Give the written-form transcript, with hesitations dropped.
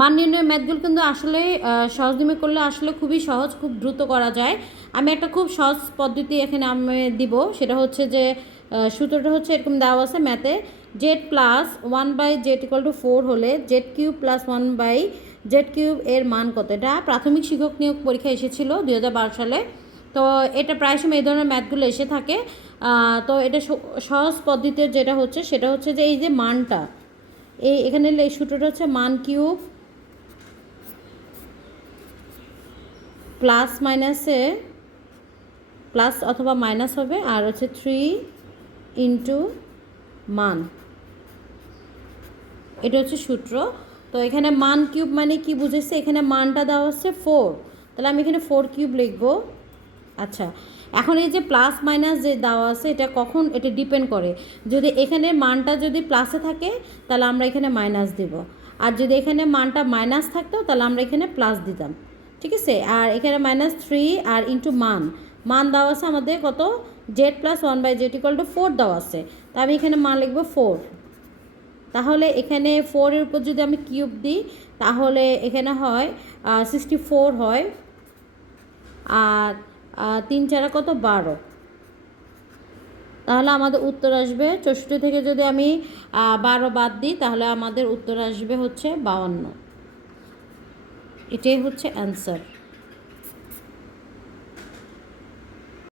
মান নির্ণয়ের ম্যাথগুলো কিন্তু আসলে সহজনির্ণয় করলে আসলে খুবই সহজ, খুব দ্রুত করা যায়। আমি একটা খুব সহজ পদ্ধতি এখানে আমি দিব, সেটা হচ্ছে যে সূত্রটা হচ্ছে এরকম দেওয়া আছে ম্যাথে, জেড প্লাস 1/z=4 হলে z³ + 1/z³ এর মান কত। এটা প্রাথমিক শিক্ষক নিয়োগ পরীক্ষা এসেছিল 2012 সালে। তো এটা প্রায় সময় এই ধরনের ম্যাথগুলো এসে থাকে। তো এটা সহজ পদ্ধতির যেটা হচ্ছে সেটা হচ্ছে যে এই যে মানটা, এখানে এই সূত্রটা হচ্ছে মান কিউব প্লাস মাইনাসে প্লাস অথবা মাইনাস হবে, আর হচ্ছে 3 ইন্টু মান, এটা হচ্ছে সূত্র। তো এখানে মান কিউব মানে কি বুঝেছে, এখানে মানটা দেওয়া হচ্ছে 4, তাহলে আমি এখানে 4³ লিখব। আচ্ছা, এখন এই যে প্লাস মাইনাস যে দেওয়া আছে এটা কখন, এটা ডিপেন্ড করে, যদি এখানে মানটা যদি প্লাসে থাকে তাহলে আমরা এখানে মাইনাস দেব, আর যদি এখানে মানটা মাইনাস থাকতো তাহলে আমরা এখানে প্লাস দিতাম। ঠিক আছে, আর এখানে -3 আর ইন্টু মান দেওয়া আছে আমাদের কত, z+1/z=4 দেওয়া আছে, তা আমি এখানে মান লিখব 4। তাহলে এখানে 4-এর উপর যদি আমি কিউব দিই তাহলে এখানে হয় 64 হয়, আর 3×4 কত, 12। তাহলে আমাদের উত্তর আসবে 64 থেকে যদি আমি 12 বাদ দিই তাহলে আমাদের উত্তর আসবে হচ্ছে 52। এটাই হচ্ছে অ্যান্সার।